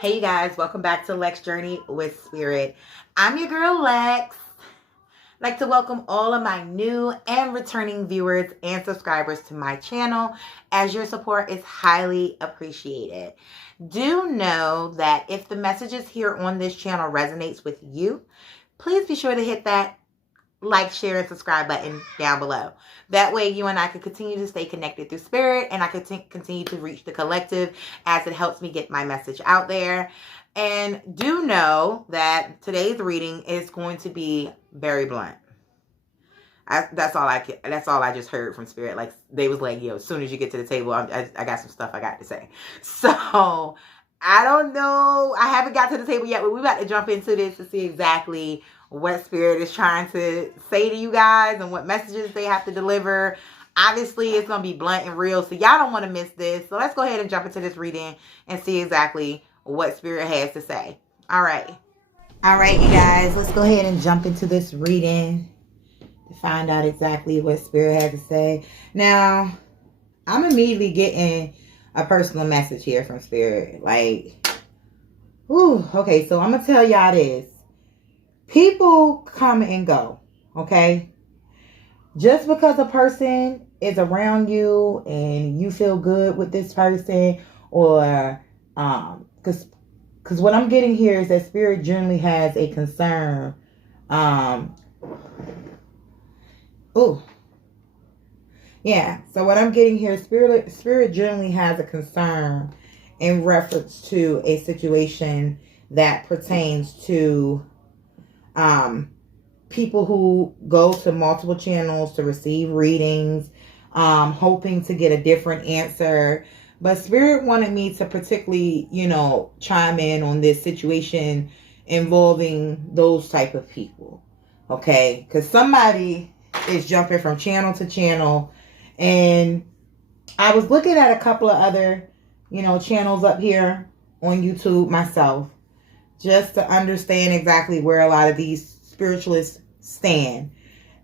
Hey you guys, welcome back to Lex Journey with Spirit. I'm your girl Lex. I'd like to welcome all of my new and returning viewers and subscribers to my channel, as your support is highly appreciated. Do know that if the messages here on this channel resonates with you, please be sure to hit that like, share, and subscribe button down below. That way you and I can continue to stay connected through spirit, and I can continue to reach the collective as it helps me get my message out there. And do know that today's reading is going to be very blunt. That's all I just heard from spirit. Like, they was like, yo, as soon as you get to the table, I got some stuff I got to say. So I don't know. I haven't got to the table yet, but we're about to jump into this to see exactly what spirit is trying to say to you guys and what messages they have to deliver. Obviously, it's going to be blunt and real, so y'all don't want to miss this. So let's go ahead and jump into this reading and see exactly what spirit has to say. All right, you guys, let's go ahead and jump into this reading to find out exactly what spirit has to say. Now, I'm immediately getting a personal message here from spirit. Like, ooh, okay, so I'm going to tell y'all this. People come and go, okay? Just because a person is around you and you feel good with this person, or because what I'm getting here is that spirit generally has a concern. Yeah, so what I'm getting here, spirit generally has a concern in reference to a situation that pertains to people who go to multiple channels to receive readings, hoping to get a different answer. But spirit wanted me to particularly, chime in on this situation involving those type of people. Okay, because somebody is jumping from channel to channel, and I was looking at a couple of other, channels up here on YouTube myself, just to understand exactly where a lot of these spiritualists stand.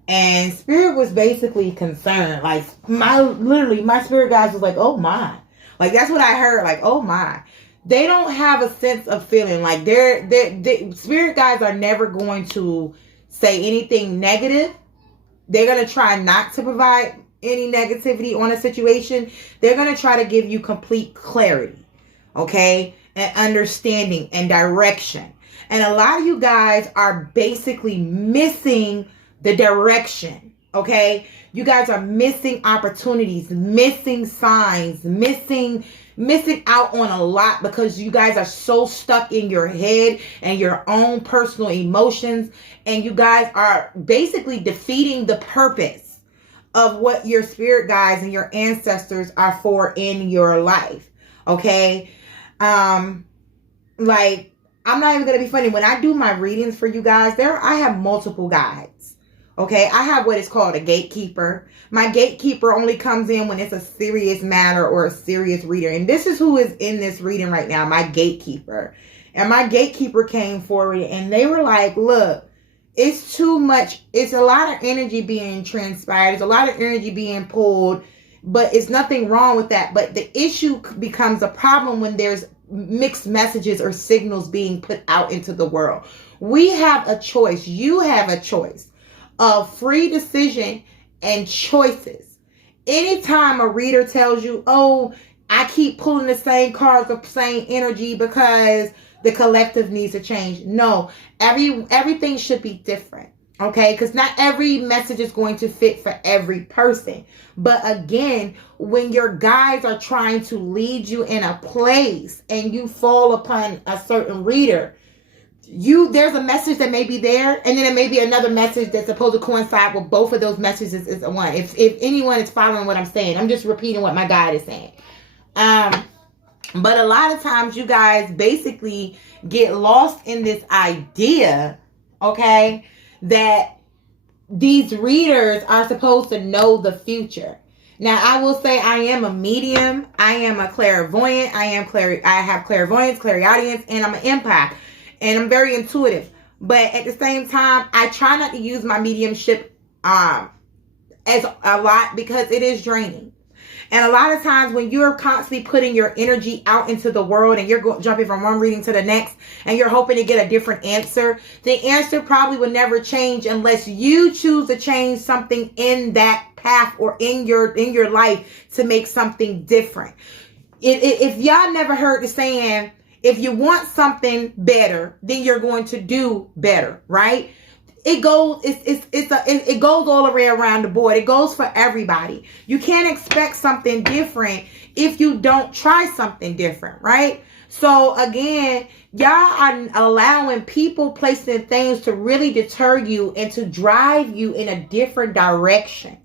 And spirit was basically concerned. Like, my spirit guys was like, oh my. Like, that's what I heard. Like, oh my. They don't have a sense of feeling. Like, they spirit guys are never going to say anything negative. They're going to try not to provide any negativity on a situation. They're going to try to give you complete clarity. Okay? And understanding and direction. And a lot of you guys are basically missing the direction. Okay? You guys are missing opportunities, missing signs, missing out on a lot because you guys are so stuck in your head and your own personal emotions, and you guys are basically defeating the purpose of what your spirit guides and your ancestors are for in your life. Okay? Like, I'm not even going to be funny. When I do my readings for you guys, I have multiple guides. Okay? I have what is called a gatekeeper. My gatekeeper only comes in when it's a serious matter or a serious reader. And this is who is in this reading right now, my gatekeeper. And my gatekeeper came forward and they were like, look, it's too much. It's a lot of energy being transpired. There's a lot of energy being pulled. But it's nothing wrong with that. But the issue becomes a problem when there's mixed messages or signals being put out into the world. We have a choice. You have a choice of free decision and choices. Anytime a reader tells you, oh, I keep pulling the same cards of same energy because the collective needs to change. No, everything should be different. Okay, because not every message is going to fit for every person. But again, when your guides are trying to lead you in a place and you fall upon a certain reader, there's a message that may be there, and then there may be another message that's supposed to coincide with both of those messages is one. If anyone is following what I'm saying, I'm just repeating what my guide is saying. But a lot of times you guys basically get lost in this idea, okay, that these readers are supposed to know the future. Now, I will say I am a medium. I am a clairvoyant. I have clairvoyance, clairaudience, and I'm an empath. And I'm very intuitive. But at the same time, I try not to use my mediumship as a lot because it is draining. And a lot of times when you're constantly putting your energy out into the world and you're jumping from one reading to the next and you're hoping to get a different answer, the answer probably will never change unless you choose to change something in that path or in your life to make something different. If y'all never heard the saying, if you want something better, then you're going to do better, right? It goes, it goes all the way around the board. It goes for everybody. You can't expect something different if you don't try something different, right? So again, y'all are allowing people, places, and things to really deter you and to drive you in a different direction.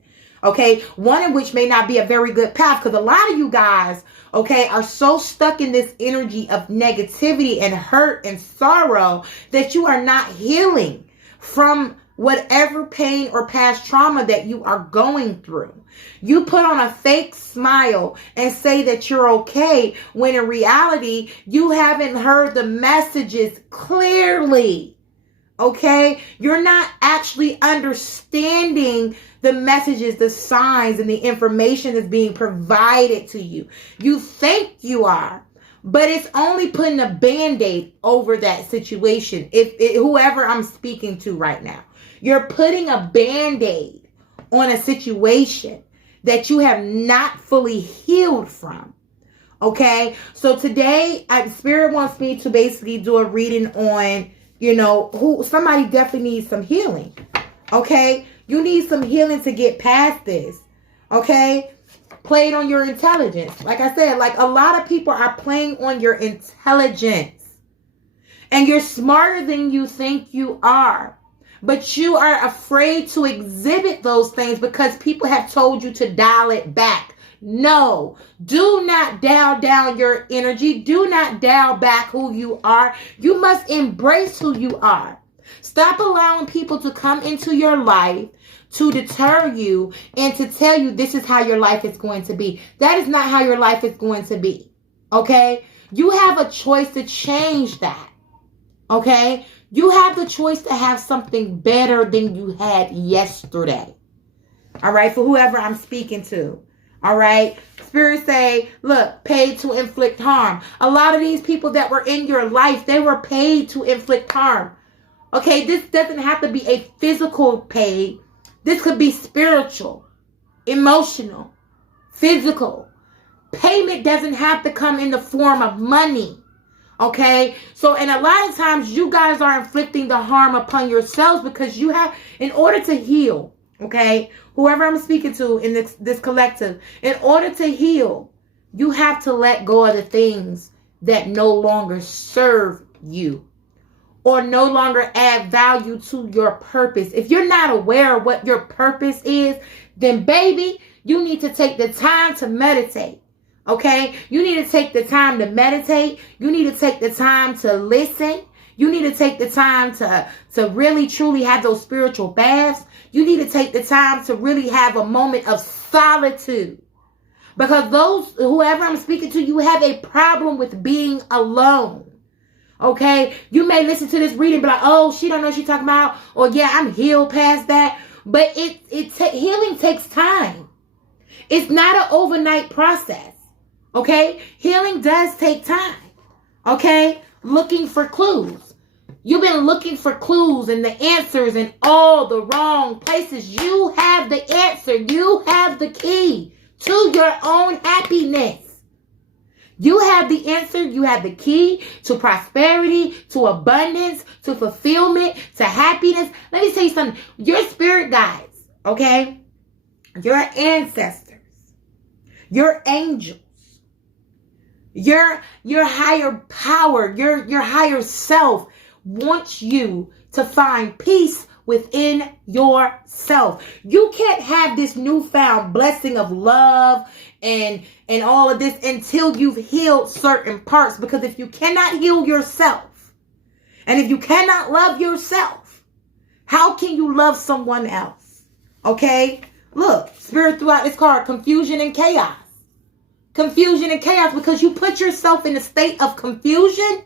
Okay, one in which may not be a very good path, because a lot of you guys, okay, are so stuck in this energy of negativity and hurt and sorrow that you are not healing from whatever pain or past trauma that you are going through. You put on a fake smile and say that you're okay, when in reality, you haven't heard the messages clearly. Okay? You're not actually understanding the messages, the signs, and the information that's being provided to you. You think you are, but it's only putting a Band-Aid over that situation. Whoever I'm speaking to right now, you're putting a Band-Aid on a situation that you have not fully healed from. Okay? So today, Spirit wants me to basically do a reading on, who somebody definitely needs some healing. Okay? You need some healing to get past this. Okay? Played on your intelligence. Like I said, like a lot of people are playing on your intelligence. And you're smarter than you think you are. But you are afraid to exhibit those things because people have told you to dial it back. No, do not dial down your energy. Do not dial back who you are. You must embrace who you are. Stop allowing people to come into your life to deter you and to tell you this is how your life is going to be. That is not how your life is going to be. Okay? You have a choice to change that. Okay? You have the choice to have something better than you had yesterday. All right? For whoever I'm speaking to. All right? Spirit say, look, paid to inflict harm. A lot of these people that were in your life, they were paid to inflict harm. Okay? This doesn't have to be a physical pay. This could be spiritual, emotional, physical. Payment doesn't have to come in the form of money. Okay? So, and a lot of times you guys are inflicting the harm upon yourselves because you have, in order to heal, okay, whoever I'm speaking to in this collective, in order to heal, you have to let go of the things that no longer serve you or no longer add value to your purpose. If you're not aware of what your purpose is, then baby, you need to take the time to meditate. Okay? You need to take the time to meditate. You need to take the time to listen. You need to take the time to really truly have those spiritual baths. You need to take the time to really have a moment of solitude. Because whoever I'm speaking to, you have a problem with being alone. Okay? You may listen to this reading and be like, oh, she don't know what she's talking about. Or yeah, I'm healed past that. But healing takes time. It's not an overnight process. Okay? Healing does take time. Okay? Looking for clues. You've been looking for clues and the answers in all the wrong places. You have the answer. You have the key to your own happiness. You have the answer. You have the key to prosperity, to abundance, to fulfillment, to happiness. Let me tell you something. Your spirit guides, okay? Your ancestors, your angels, your higher power, your higher self wants you to find peace within yourself. You can't have this newfound blessing of love and all of this until you've healed certain parts. Because if you cannot heal yourself, and if you cannot love yourself, how can you love someone else? Okay? Look, Spirit throughout this card, confusion and chaos. Confusion and chaos, because you put yourself in a state of confusion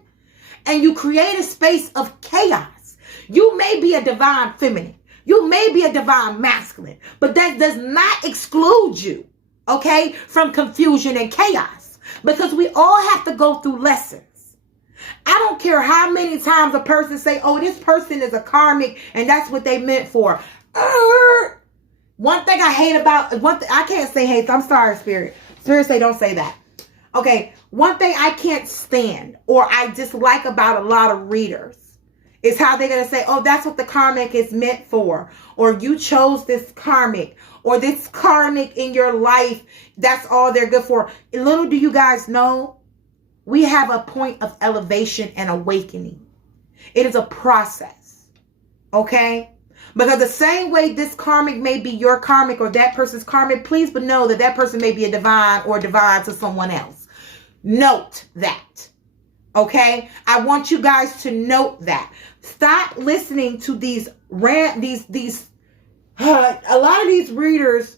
and you create a space of chaos. You may be a divine feminine. You may be a divine masculine, but that does not exclude you okay, from confusion and chaos, because we all have to go through lessons. I don't care how many times a person say, oh, this person is a karmic and that's what they meant for. One thing I hate about, I can't say hate, I'm sorry, Spirit. Spirit say don't say that. Okay, one thing I can't stand or I dislike about a lot of readers is how they're going to say, oh, that's what the karmic is meant for. Or you chose this karmic. Or this karmic in your life, that's all they're good for. Little do you guys know, we have a point of elevation and awakening. It is a process. Okay? Because the same way this karmic may be your karmic or that person's karmic, please but know that that person may be a divine or divine to someone else. Note that. Okay? I want you guys to note that. Stop listening to a lot of these readers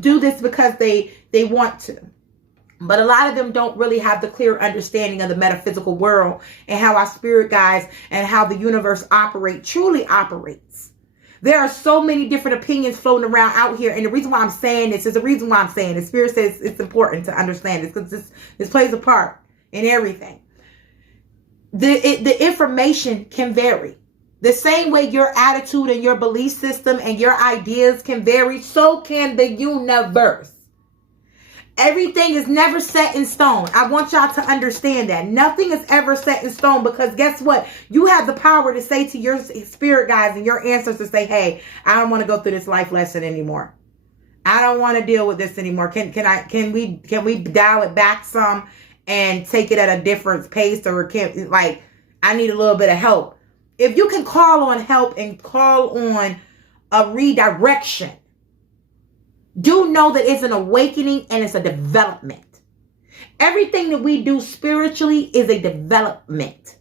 do this because they want to. But a lot of them don't really have the clear understanding of the metaphysical world and how our spirit guides and how the universe truly operates. There are so many different opinions floating around out here. And the reason why I'm saying this is the reason why I'm saying this. Spirit says it's important to understand this because this plays a part in everything. The information can vary. The same way your attitude and your belief system and your ideas can vary, so can the universe. Everything is never set in stone. I want y'all to understand that. Nothing is ever set in stone because guess what? You have the power to say to your spirit guides and your ancestors, say, hey, I don't want to go through this life lesson anymore. I don't want to deal with this anymore. Can we dial it back some and take it at a different pace, or I need a little bit of help. If you can call on help and call on a redirection, do know that it's an awakening and it's a development. Everything that we do spiritually is a development.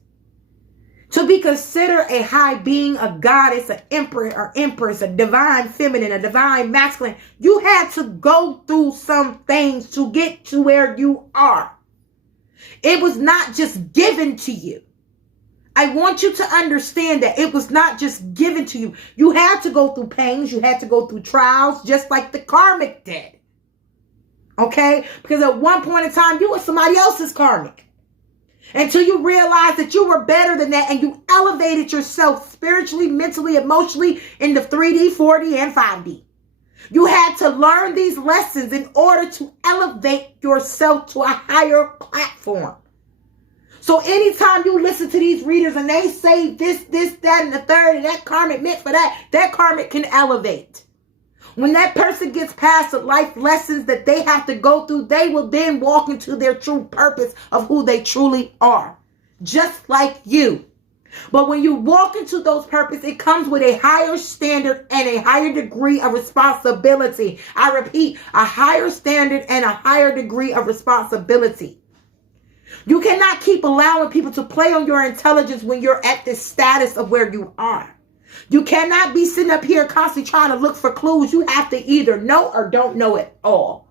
To be considered a high being, a goddess, an emperor or empress, a divine feminine, a divine masculine, you had to go through some things to get to where you are. It was not just given to you. I want you to understand that it was not just given to you. You had to go through pains. You had to go through trials, just like the karmic did. Okay? Because at one point in time, you were somebody else's karmic. Until you realized that you were better than that and you elevated yourself spiritually, mentally, emotionally into 3D, 4D, and 5D. You had to learn these lessons in order to elevate yourself to a higher platform. So anytime you listen to these readers and they say this, that, and the third, and that karmic meant for that karmic can elevate. When that person gets past the life lessons that they have to go through, they will then walk into their true purpose of who they truly are. Just like you. But when you walk into those purposes, it comes with a higher standard and a higher degree of responsibility. I repeat, a higher standard and a higher degree of responsibility. You cannot keep allowing people to play on your intelligence when you're at this status of where you are. You cannot be sitting up here constantly trying to look for clues. You have to either know or don't know at all.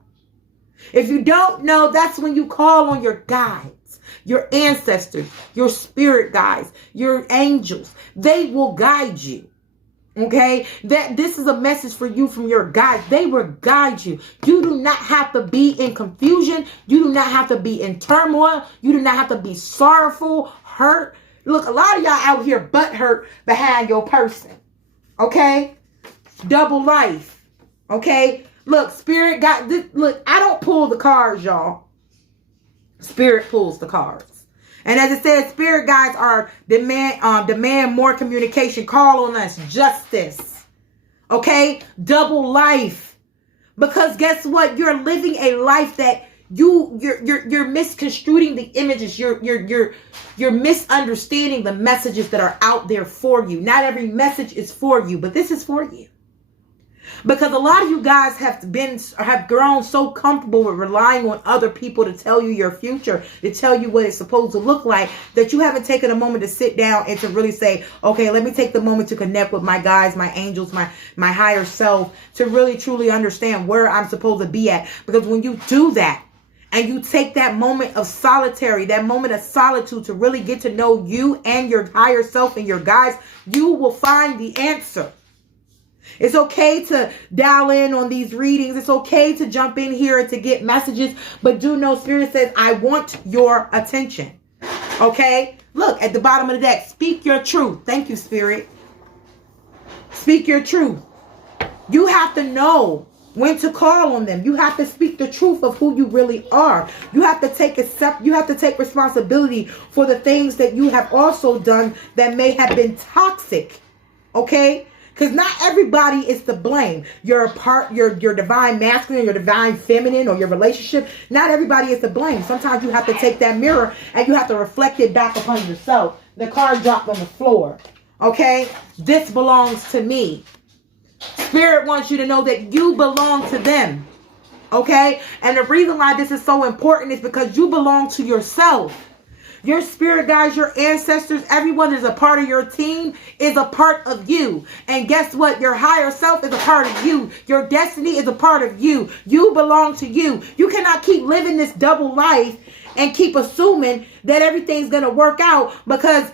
If you don't know, that's when you call on your guides, your ancestors, your spirit guides, your angels. They will guide you. Okay, that this is a message for you from your guides. They will guide you. You do not have to be in confusion. You do not have to be in turmoil. You do not have to be sorrowful, hurt. Look, a lot of y'all out here butt hurt behind your person. Okay, double life. Okay, look, spirit got this. Look, I don't pull the cards, y'all. Spirit pulls the cards. And as it says, spirit guides are demand more communication. Call on us. Justice. Okay? Double life. Because guess what? You're living a life that you're misconstruing the images. You're misunderstanding the messages that are out there for you. Not every message is for you, but this is for you. Because a lot of you guys have grown so comfortable with relying on other people to tell you your future, to tell you what it's supposed to look like, that you haven't taken a moment to sit down and to really say, okay, let me take the moment to connect with my guides, my angels, my higher self, to really truly understand where I'm supposed to be at. Because when you do that, and you take that moment of that moment of solitude to really get to know you and your higher self and your guides, you will find the answer. It's okay to dial in on these readings. It's okay to jump in here and to get messages. But do know Spirit says, I want your attention. Okay? Look, at the bottom of the deck, speak your truth. Thank you, Spirit. Speak your truth. You have to know when to call on them. You have to speak the truth of who you really are. You have to take responsibility for the things that you have also done that may have been toxic. Okay? Because not everybody is to blame. Your divine masculine, your divine feminine, or your relationship, not everybody is to blame. Sometimes you have to take that mirror and you have to reflect it back upon yourself. The card dropped on the floor. Okay? This belongs to me. Spirit wants you to know that you belong to them. Okay? And the reason why this is so important is because you belong to yourself. Your spirit guides, your ancestors, everyone that is a part of your team is a part of you. And guess what? Your higher self is a part of you. Your destiny is a part of you. You belong to you. You cannot keep living this double life and keep assuming that everything's going to work out because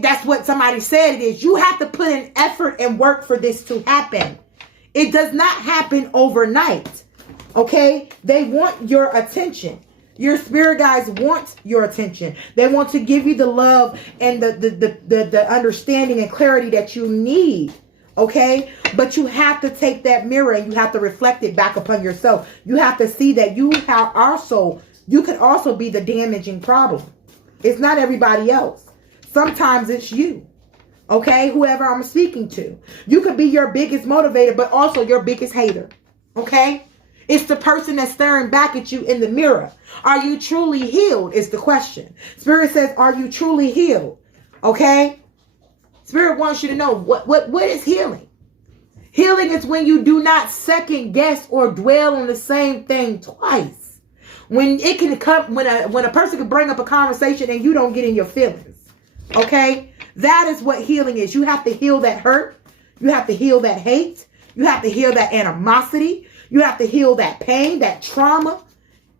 that's what somebody said it is. You have to put in effort and work for this to happen. It does not happen overnight. Okay? They want your attention. Your spirit guides want your attention. They want to give you the love and the understanding and clarity that you need. Okay? But you have to take that mirror and you have to reflect it back upon yourself. You have to see that you could also be the damaging problem. It's not everybody else. Sometimes it's you. Okay? Whoever I'm speaking to. You could be your biggest motivator, but also your biggest hater. Okay? It's the person that's staring back at you in the mirror. Are you truly healed is the question. Spirit says, are you truly healed? Okay? Spirit wants you to know what is healing. Healing is when you do not second guess or dwell on the same thing twice. When it can come, when a person can bring up a conversation and you don't get in your feelings. Okay? That is what healing is. You have to heal that hurt. You have to heal that hate. You have to heal that animosity. You have to heal that pain, that trauma.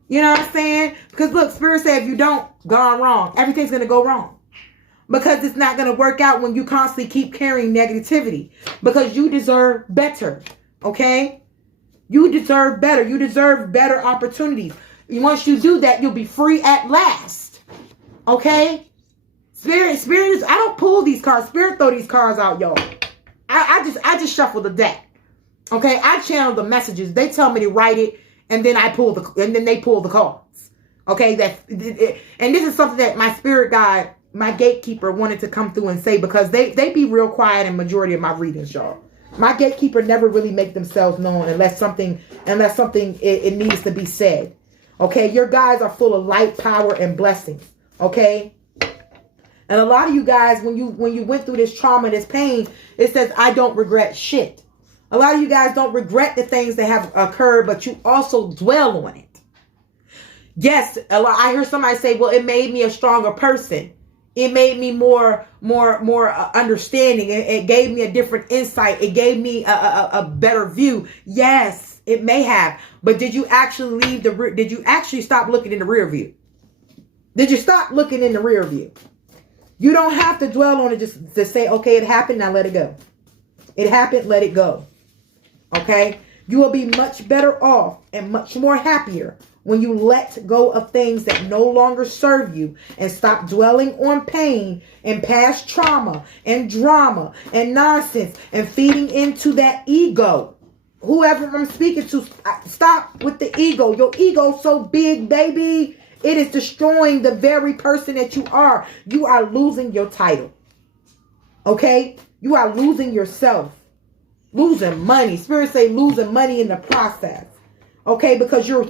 You know what I'm saying? Because look, Spirit said if you don't, gone wrong. Everything's going to go wrong. Because it's not going to work out when you constantly keep carrying negativity. Because you deserve better. Okay? You deserve better. You deserve better opportunities. Once you do that, you'll be free at last. Okay? Spirit is, I don't pull these cards. Spirit throw these cards out, y'all. I just shuffle the deck. Okay, I channel the messages. They tell me to write it, and then they pull the cards. Okay, and this is something that my spirit guide, my gatekeeper, wanted to come through and say because they be real quiet in majority of my readings, y'all. My gatekeeper never really make themselves known unless something it needs to be said. Okay, your guys are full of light, power, and blessings. Okay. And a lot of you guys, when you went through this trauma, this pain, it says, I don't regret shit. A lot of you guys don't regret the things that have occurred, but you also dwell on it. Yes, I hear somebody say, well, it made me a stronger person. It made me more understanding. It gave me a different insight. It gave me a better view. Yes, it may have. But did you actually did you actually stop looking in the rear view? Did you stop looking in the rear view? You don't have to dwell on it just to say, okay, it happened, now let it go. It happened, let it go. Okay? You will be much better off and much more happier when you let go of things that no longer serve you and stop dwelling on pain and past trauma and drama and nonsense and feeding into that ego. Whoever I'm speaking to, stop with the ego. Your ego's so big, baby. It is destroying the very person that you are. You are losing your title. Okay? You are losing yourself. Losing money. Spirit say losing money in the process. Okay? Because you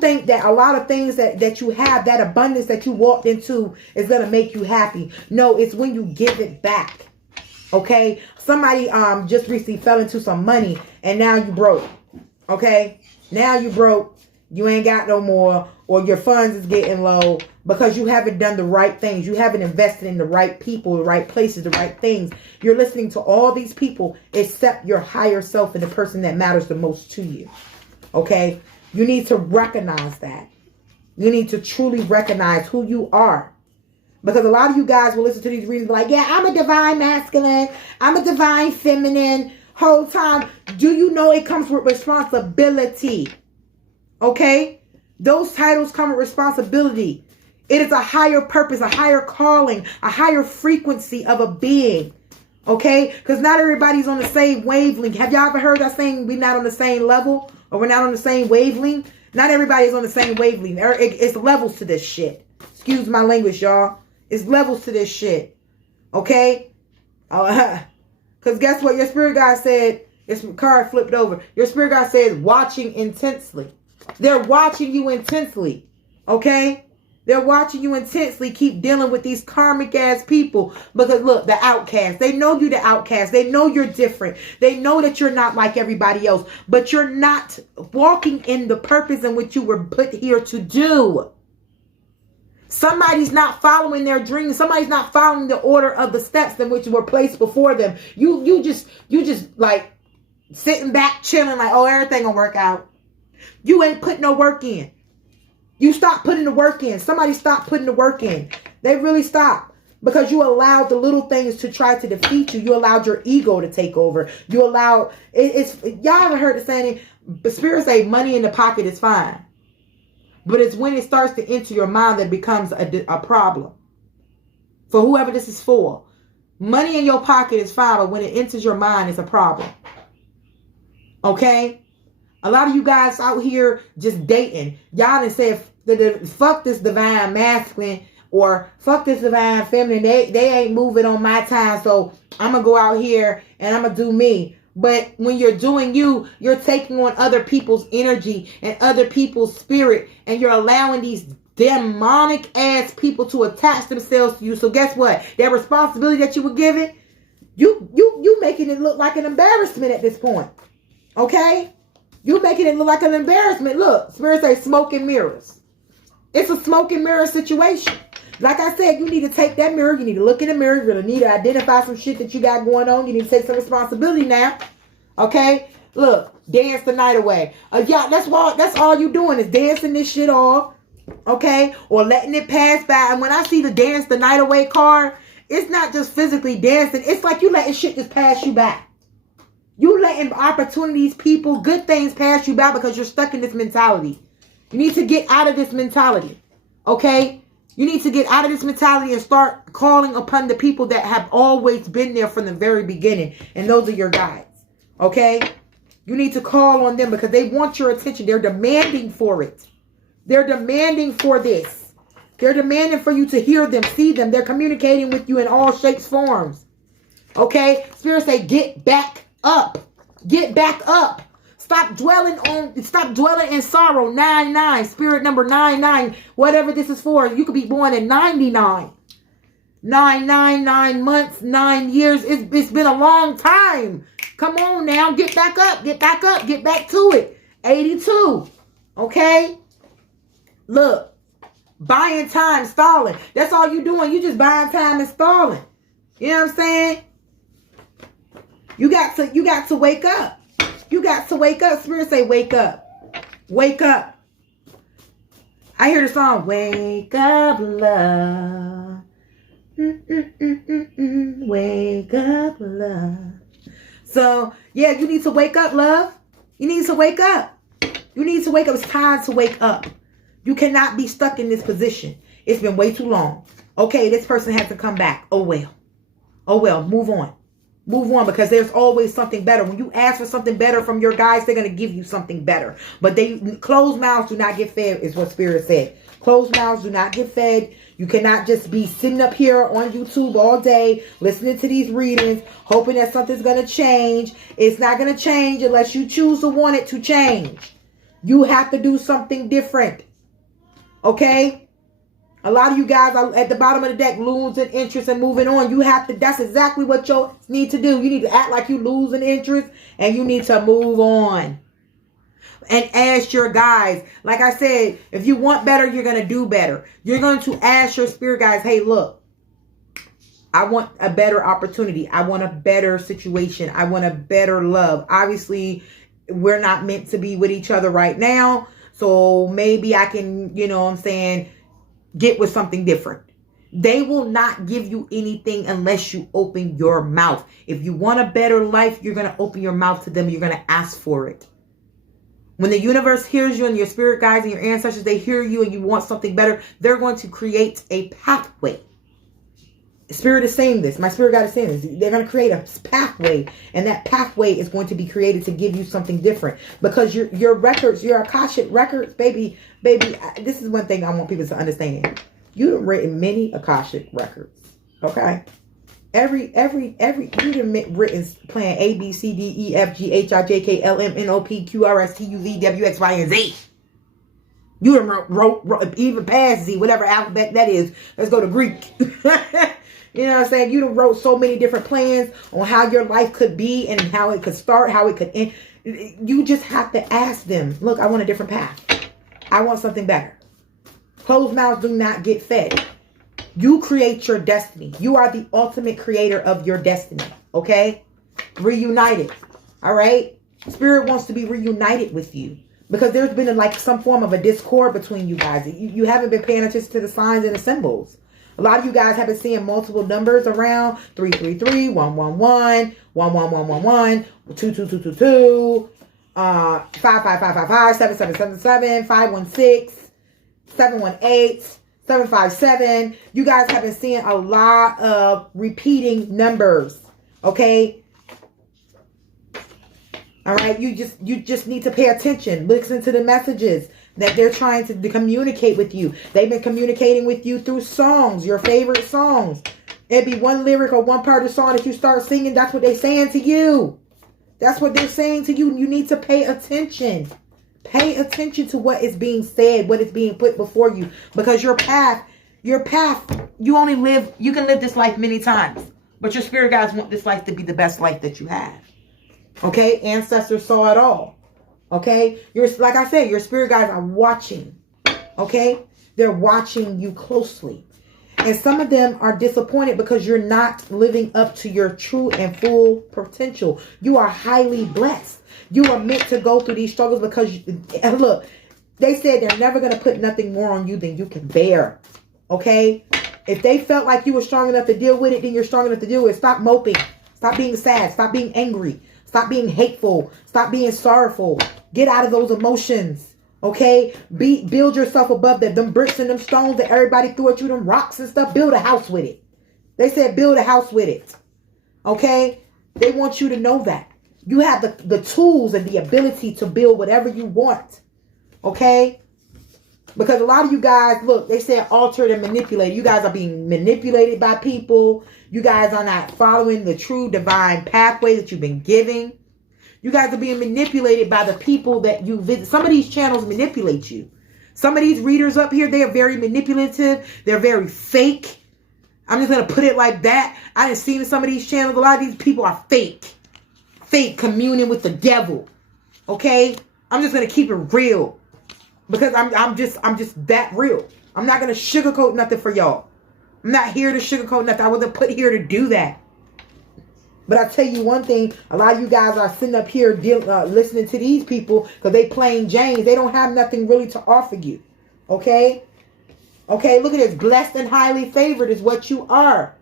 think that a lot of things that you have, that abundance that you walked into is going to make you happy. No, it's when you give it back. Okay? Somebody just recently fell into some money and now you broke. Okay? Now you broke. You ain't got no more, or your funds is getting low because you haven't done the right things. You haven't invested in the right people, the right places, the right things. You're listening to all these people except your higher self and the person that matters the most to you. Okay? You need to recognize that. You need to truly recognize who you are. Because a lot of you guys will listen to these readings like, yeah, I'm a divine masculine. I'm a divine feminine. Whole time, do you know it comes with responsibility? Okay? Those titles come with responsibility. It is a higher purpose, a higher calling, a higher frequency of a being. Okay? Because not everybody's on the same wavelength. Have y'all ever heard that saying, we're not on the same level, or we're not on the same wavelength? Not everybody's on the same wavelength. It's levels to this shit. Excuse my language, y'all. It's levels to this shit. Okay? Because guess what? Your spirit guide said, this card flipped over. Your spirit guide says, watching intensely. They're watching you intensely. Okay? They're watching you intensely. Keep dealing with these karmic ass people. Because look, the outcast. They know you the outcast. They know you're different. They know that you're not like everybody else. But you're not walking in the purpose in which you were put here to do. Somebody's not following their dreams. Somebody's not following the order of the steps in which were placed before them. You just like sitting back, chilling, like, oh, everything gonna work out. You ain't putting no work in. You stop putting the work in. Somebody stop putting the work in. They really stop. Because you allowed the little things to try to defeat you. You allowed your ego to take over. You allowed, y'all ever heard the saying, spirits say money in the pocket is fine. But it's when it starts to enter your mind that it becomes a problem. For whoever this is for. Money in your pocket is fine, but when it enters your mind, it's a problem. Okay? A lot of you guys out here just dating. Y'all done said, fuck this divine masculine or fuck this divine feminine. They ain't moving on my time, so I'm going to go out here and I'm going to do me. But when you're doing you, you're taking on other people's energy and other people's spirit, and you're allowing these demonic ass people to attach themselves to you. So guess what? That responsibility that you were given, you making it look like an embarrassment at this point. Okay? You making it look like an embarrassment. Look, Spirit say smoke and mirrors. It's a smoke and mirror situation. Like I said, you need to take that mirror. You need to look in the mirror. You're going to need to identify some shit that you got going on. You need to take some responsibility now. Okay? Look, dance the night away. Yeah, that's all you doing is dancing this shit off. Okay? Or letting it pass by. And when I see the dance the night away card, it's not just physically dancing. It's like you letting shit just pass you by. You letting opportunities, people, good things pass you by because you're stuck in this mentality. You need to get out of this mentality. Okay? You need to get out of this mentality and start calling upon the people that have always been there from the very beginning. And those are your guides. Okay? You need to call on them because they want your attention. They're demanding for it. They're demanding for this. They're demanding for you to hear them, see them. They're communicating with you in all shapes, forms. Okay? Spirit say, get back up. Get back up. Stop dwelling in sorrow. 99. Spirit number 99. Whatever this is for. You could be born in 99. 9 months, 9 years. It's been a long time. Come on now. Get back up. Get back up. Get back to it. 82. Okay? Look. Buying time, stalling. That's all you doing. You just buying time and stalling. You know what I'm saying? You got to wake up. You got to wake up. Spirit say, wake up. Wake up. I hear the song, wake up, love. Wake up, love. So, yeah, you need to wake up, love. You need to wake up. You need to wake up. It's time to wake up. You cannot be stuck in this position. It's been way too long. Okay, this person has to come back. Oh, well. Oh, well. Move on. Move on, because there's always something better. When you ask for something better from your guides, they're going to give you something better. But closed mouths do not get fed, is what Spirit said. Closed mouths do not get fed. You cannot just be sitting up here on YouTube all day, listening to these readings, hoping that something's going to change. It's not going to change unless you choose to want it to change. You have to do something different. Okay? A lot of you guys are at the bottom of the deck losing interest and moving on. You have to, that's exactly what you need to do. You need to act like you losing interest and you need to move on. And ask your guides. Like I said, if you want better, you're going to do better. You're going to ask your spirit guides, hey, look, I want a better opportunity. I want a better situation. I want a better love. Obviously, we're not meant to be with each other right now. So maybe I can, you know what I'm saying, get with something different. They will not give you anything unless you open your mouth. If you want a better life, you're going to open your mouth to them. You're going to ask for it. When the universe hears you and your spirit guides and your ancestors, they hear you and you want something better, they're going to create a pathway. Spirit is saying this. My spirit guide is saying this. They're going to create a pathway, and that pathway is going to be created to give you something different. Because your records, your Akashic records, baby, this is one thing I want people to understand. You've written many Akashic records, okay? Every you've written playing A, B, C, D, E, F, G, H, I, J, K, L, M, N, O, P, Q, R, S, T, U, V, W, X, Y, and Z. You wrote even past Z, whatever alphabet that is. Let's go to Greek. You know what I'm saying? You done wrote so many different plans on how your life could be and how it could start, how it could end. You just have to ask them, look, I want a different path. I want something better. Closed mouths do not get fed. You create your destiny. You are the ultimate creator of your destiny. Okay? Reunited. All right? Spirit wants to be reunited with you. Because there's been like some form of a discord between you guys. You haven't been paying attention to the signs and the symbols. A lot of you guys have been seeing multiple numbers around. 333, 111, 11111, 22222, 55555, 7777, 516, 718, 757. You guys have been seeing a lot of repeating numbers. Okay? All right? You just need to pay attention. Listen to the messages that they're trying to communicate with you. They've been communicating with you through songs, your favorite songs. It'd be one lyric or one part of the song that you start singing. That's what they're saying to you. That's what they're saying to you. You need to pay attention. Pay attention to what is being said, what is being put before you. Because your path, you can live this life many times. But your spirit guides want this life to be the best life that you have. Okay? Ancestors saw it all. Okay? Like I said, your spirit guides are watching. Okay? They're watching you closely. And some of them are disappointed because you're not living up to your true and full potential. You are highly blessed. You are meant to go through these struggles because, look, they said they're never going to put nothing more on you than you can bear. Okay? If they felt like you were strong enough to deal with it, then you're strong enough to deal with it. Stop moping. Stop being sad. Stop being angry. Stop being hateful. Stop being sorrowful. Get out of those emotions. Okay? Build yourself above that. Them bricks and them stones that everybody threw at you, them rocks and stuff. Build a house with it. They said build a house with it. Okay? They want you to know that. You have the tools and the ability to build whatever you want. Okay? Because a lot of you guys, look, they said altered and manipulated. You guys are being manipulated by people. You guys are not following the true divine pathway that you've been giving. You guys are being manipulated by the people that you visit. Some of these channels manipulate you. Some of these readers up here, they are very manipulative. They're very fake. I'm just going to put it like that. I done seen some of these channels. A lot of these people are fake. Fake, communing with the devil. Okay? I'm just going to keep it real. Because I'm just that real. I'm not going to sugarcoat nothing for y'all. I'm not here to sugarcoat nothing. I wasn't put here to do that. But I tell you one thing, a lot of you guys are sitting up here listening to these people because they plain James. They don't have nothing really to offer you. Okay? Okay, look at this. Blessed and highly favored is what you are.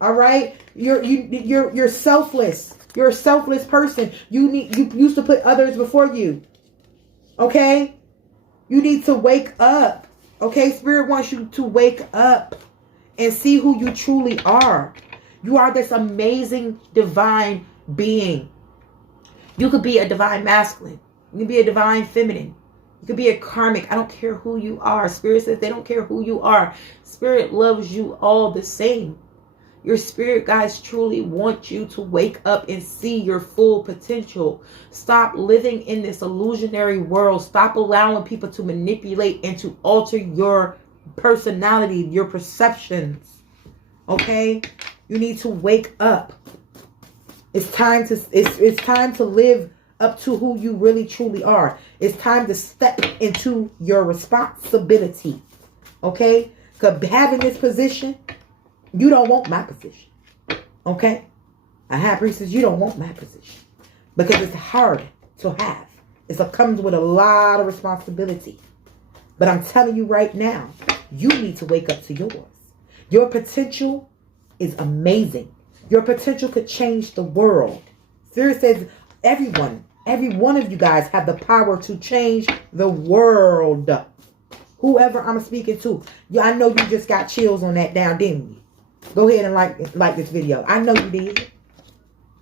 All right? You're selfless. You're a selfless person. You used to put others before you. Okay? You need to wake up. Okay? Spirit wants you to wake up and see who you truly are. You are this amazing divine being. You could be a divine masculine. You could be a divine feminine. You could be a karmic. I don't care who you are. Spirit says they don't care who you are. Spirit loves you all the same. Your spirit guides truly want you to wake up and see your full potential. Stop living in this illusionary world. Stop allowing people to manipulate and to alter your personality, your perceptions. Okay? You need to wake up. It's time to live up to who you really truly are. It's time to step into your responsibility. Okay? Because having this position, you don't want my position. Okay? A high priestess, you don't want my position. Because it's hard to have. It comes with a lot of responsibility. But I'm telling you right now, you need to wake up to yours. Your potential is amazing. Your potential could change the world. Spirit says every one of you guys have the power to change the world. Whoever I'm speaking to. I know you just got chills on that down, didn't you? Go ahead and like this video. I know you did.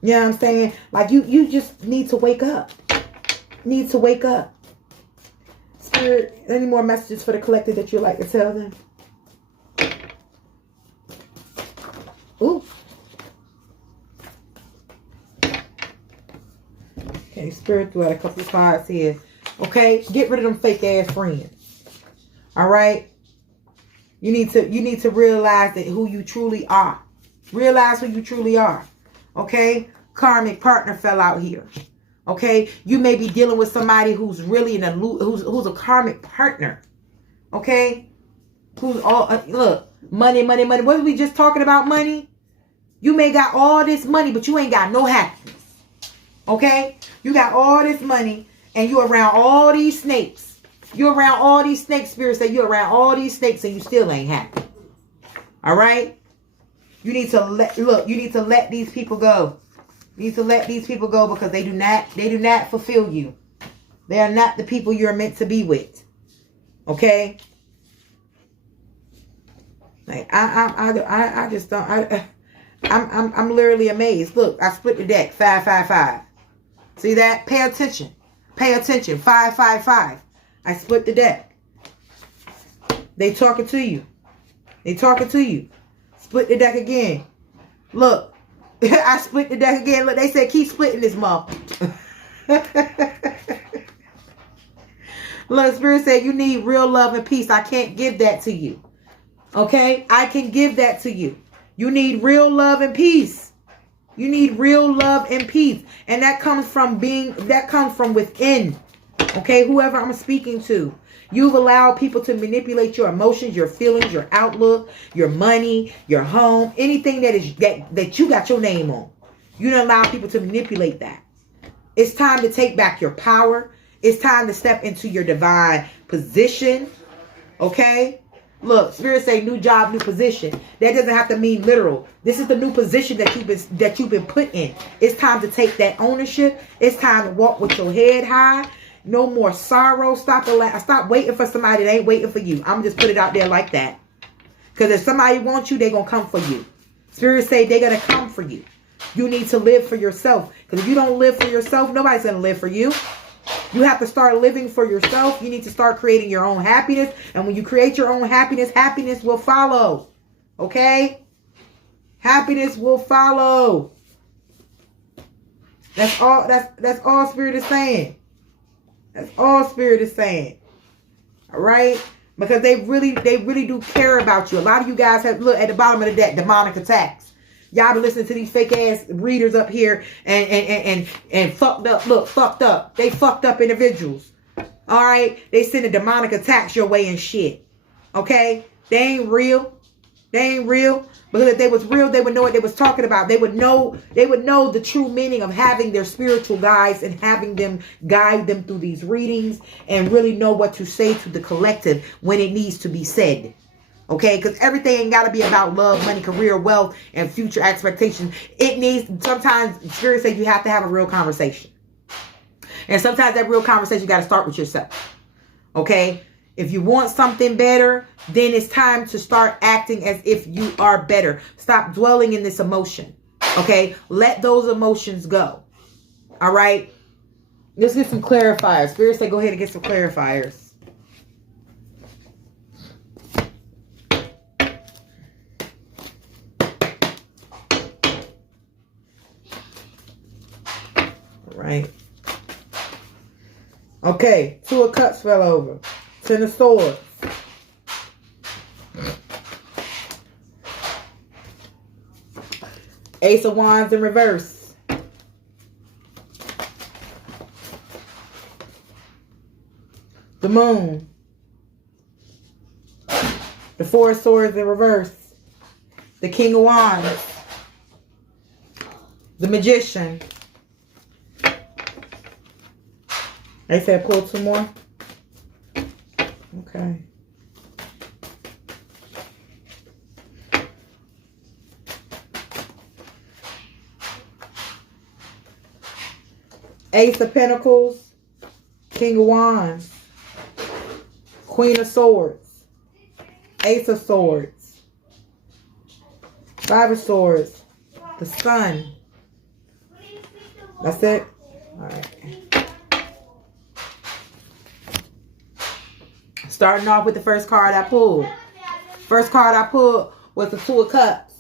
You know what I'm saying? Like you just need to wake up. Need to wake up. Spirit, any more messages for the collective that you'd like to tell them? Ooh. Okay, Spirit threw out a couple of cards here. Okay, get rid of them fake ass friends. All right. You need to realize that who you truly are. Realize who you truly are. Okay? Karmic partner fell out here. Okay? You may be dealing with somebody who's really who's a karmic partner. Okay? Who's all look, money. What were we just talking about? Money? You may got all this money, but you ain't got no happiness. Okay? You got all this money and you around all these snakes. You're around all these snake spirits that you're around all these snakes and you still ain't happy. All right? You need to let these people go. You need to let these people go because they do not fulfill you. They are not the people you're meant to be with. Okay? Like I just don't I'm literally amazed. Look, I split the deck. 555. See that? Pay attention. Pay attention. 555. I split the deck. They talking to you. They talking to you. Split the deck again. Look. I split the deck again. Look, they said keep splitting this month. Look, Spirit said you need real love and peace. I can't give that to you. Okay? I can give that to you. You need real love and peace. You need real love and peace. And that comes from within. Okay, whoever I'm speaking to, you've allowed people to manipulate your emotions, your feelings, your outlook, your money, your home, anything that you got your name on. You don't allow people to manipulate that. It's time to take back your power. It's time to step into your divine position. Okay? Look, Spirit say new job, new position. That doesn't have to mean literal. This is the new position that you've been put in. It's time to take that ownership. It's time to walk with your head high. No more sorrow. Stop waiting for somebody that ain't waiting for you. I'm just put it out there like that. Because if somebody wants you, they're going to come for you. Spirit say they're going to come for you. You need to live for yourself. Because if you don't live for yourself, nobody's going to live for you. You have to start living for yourself. You need to start creating your own happiness. And when you create your own happiness, happiness will follow. Okay? Happiness will follow. That's all Spirit is saying. That's all Spirit is saying. All right? Because they really do care about you. A lot of you guys have, look, at the bottom of the deck, demonic attacks. Y'all been listening to these fake ass readers up here and fucked up. Look, fucked up. They fucked up individuals. All right? They sending demonic attacks your way and shit. Okay? They ain't real. They ain't real. Because if they was real, they would know what they was talking about. They would know the true meaning of having their spiritual guides and having them guide them through these readings and really know what to say to the collective when it needs to be said. Okay? Because everything ain't got to be about love, money, career, wealth, and future expectations. It needs, sometimes, Spirit says you have to have a real conversation. And sometimes that real conversation, you got to start with yourself. Okay? If you want something better, then it's time to start acting as if you are better. Stop dwelling in this emotion. Okay? Let those emotions go. All right? Let's get some clarifiers. Spirit say go ahead and get some clarifiers. All right. Okay. 2 of Cups fell over. 10 of Swords. Ace of Wands in reverse. The Moon. The 4 of Swords in reverse. The King of Wands. The Magician. They said pull 2 more. Okay. Ace of Pentacles, King of Wands, Queen of Swords, Ace of Swords, Five of Swords, the Sun. That's it. All right. Starting off with the first card I pulled. First card I pulled was the Two of Cups.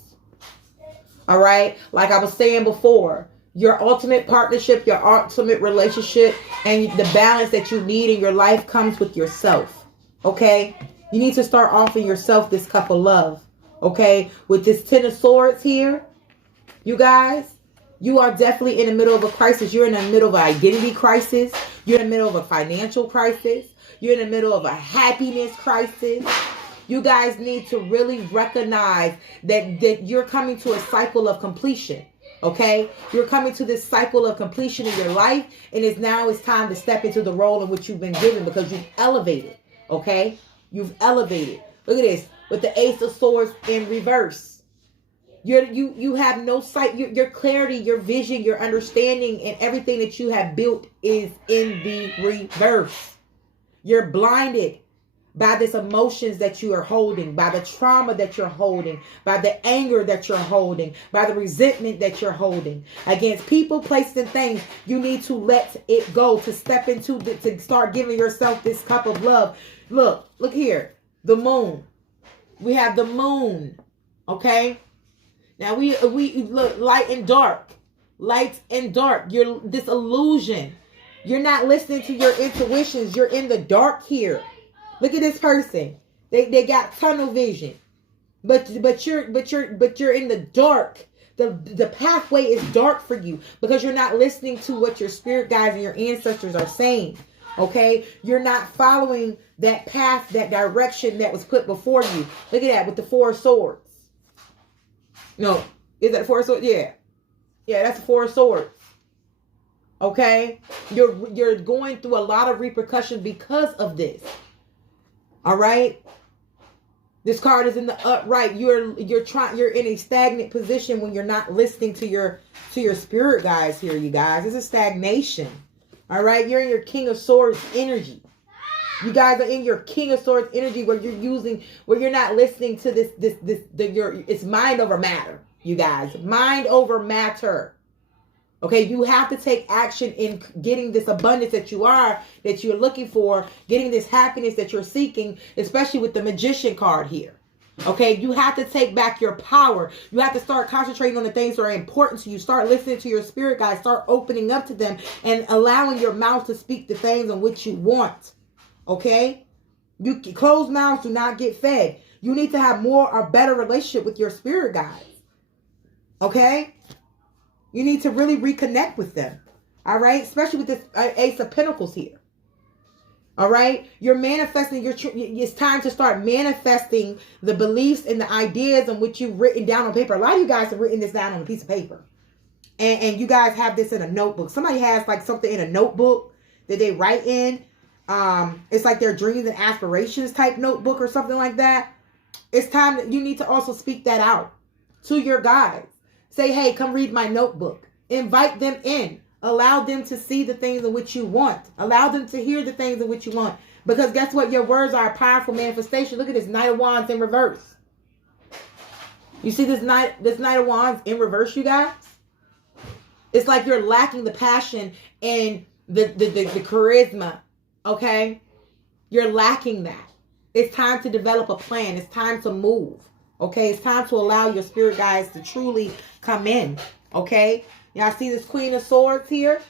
All right. Like I was saying before, your ultimate partnership, your ultimate relationship, and the balance that you need in your life comes with yourself. Okay. You need to start offering yourself this cup of love. Okay. With this Ten of Swords here, you guys, you are definitely in the middle of a crisis. You're in the middle of an identity crisis. You're in the middle of a financial crisis. You're in the middle of a happiness crisis. You guys need to really recognize that you're coming to a cycle of completion. Okay? You're coming to this cycle of completion in your life. And it's time to step into the role in which you've been given because you've elevated. Okay? You've elevated. Look at this. With the Ace of Swords in reverse. You have no sight. Your clarity, your vision, your understanding, and everything that you have built is in the reverse. You're blinded by these emotions that you are holding, by the trauma that you're holding, by the anger that you're holding, by the resentment that you're holding against people, places, and things. You need to let it go, to step into, to start giving yourself this cup of love. Look here, the moon. We have the moon, okay? Now we look, light and dark. Light and dark. You're this illusion. You're not listening to your intuitions. You're in the dark here. Look at this person. They got tunnel vision. But you're in the dark. The pathway is dark for you because you're not listening to what your spirit guides and your ancestors are saying. Okay? You're not following that path, that direction that was put before you. Look at that with the Four of Swords. No, is that Four of Swords? Yeah, that's the Four of Swords. Okay, you're going through a lot of repercussions because of this. All right, this card is in the upright. You're in a stagnant position when you're not listening to your spirit guides here, you guys. This is stagnation. All right, you're in your King of Swords energy. You guys are in your King of Swords energy where you're not listening to it's mind over matter, you guys. Mind over matter. Okay, you have to take action in getting this abundance that you're looking for, getting this happiness that you're seeking, especially with the Magician card here. Okay, you have to take back your power. You have to start concentrating on the things that are important to you. Start listening to your spirit guides. Start opening up to them and allowing your mouth to speak the things in which you want. Okay? Closed mouths do not get fed. You need to have a better relationship with your spirit guides. Okay? You need to really reconnect with them. All right? Especially with this Ace of Pentacles here. All right? You're manifesting. It's time to start manifesting the beliefs and the ideas in which you've written down on paper. A lot of you guys have written this down on a piece of paper. And you guys have this in a notebook. Somebody has like something in a notebook that they write in. It's like their dreams and aspirations type notebook or something like that. It's time that you need to also speak that out to your guides. Say, hey, come read my notebook. Invite them in. Allow them to see the things in which you want. Allow them to hear the things in which you want. Because guess what? Your words are a powerful manifestation. Look at this Knight of Wands in reverse. You see this Knight of Wands in reverse, you guys? It's like you're lacking the passion and the charisma. Okay? You're lacking that. It's time to develop a plan. It's time to move. Okay? It's time to allow your spirit guides to truly come in. Okay? Y'all see this Queen of Swords here?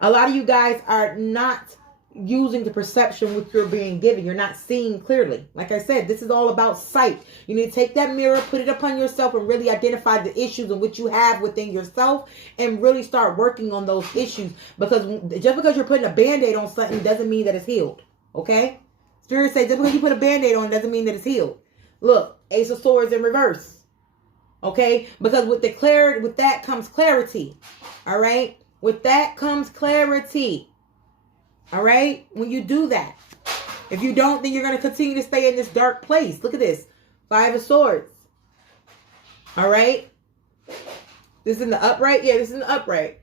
A lot of you guys are not using the perception which you're being given. You're not seeing clearly. Like I said, this is all about sight. You need to take that mirror, put it upon yourself, and really identify the issues in which you have within yourself and really start working on those issues. Because just because you're putting a Band-Aid on something doesn't mean that it's healed. Okay? Spirit says just because you put a Band-Aid on doesn't mean that it's healed. Look, Ace of Swords in reverse. Okay? Because with that comes clarity. All right? With that comes clarity. All right? When you do that. If you don't, then you're going to continue to stay in this dark place. Look at this. Five of Swords. All right? This is in the upright? Yeah, this is in the upright.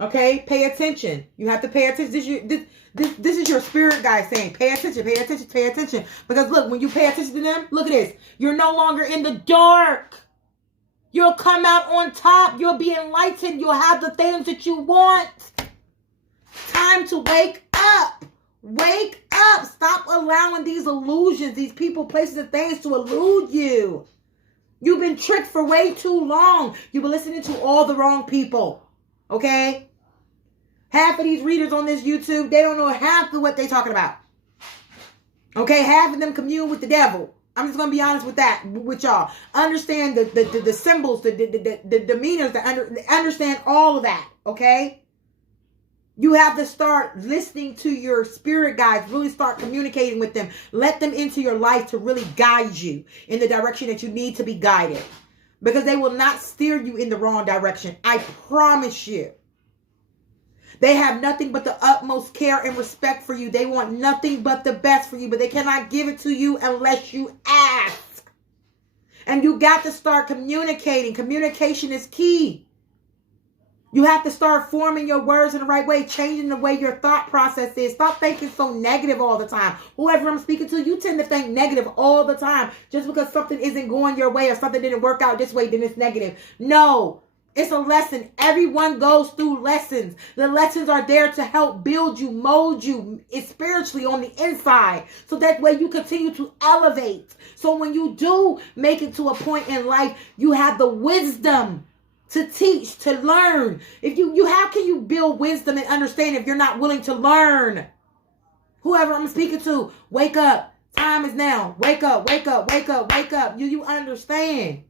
Okay, pay attention. You have to pay attention. This is your spirit guide saying, pay attention, pay attention, pay attention. Because look, when you pay attention to them, look at this. You're no longer in the dark. You'll come out on top. You'll be enlightened. You'll have the things that you want. Time to wake up. Wake up. Stop allowing these illusions, these people, places, and things to elude you. You've been tricked for way too long. You've been listening to all the wrong people. Okay? Half of these readers on this YouTube, they don't know half of what they're talking about. Okay? Half of them commune with the devil. I'm just going to be honest with that, with y'all. Understand the symbols, the demeanors, understand all of that. Okay? You have to start listening to your spirit guides. Really start communicating with them. Let them into your life to really guide you in the direction that you need to be guided. Because they will not steer you in the wrong direction. I promise you. They have nothing but the utmost care and respect for you. They want nothing but the best for you. But they cannot give it to you unless you ask. And you got to start communicating. Communication is key. You have to start forming your words in the right way, changing the way your thought process is. Stop thinking so negative all the time. Whoever I'm speaking to, you tend to think negative all the time. Just because something isn't going your way or something didn't work out this way, then it's negative. No, it's a lesson. Everyone goes through lessons. The lessons are there to help build you, mold you spiritually on the inside. So that way you continue to elevate. So when you do make it to a point in life, you have the wisdom to teach, to learn. If you how can you build wisdom and understand if you're not willing to learn? Whoever I'm speaking to, wake up. Time is now. Wake up, wake up, wake up, wake up. You understand?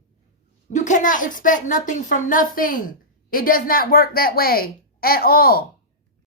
You cannot expect nothing from nothing. It does not work that way at all.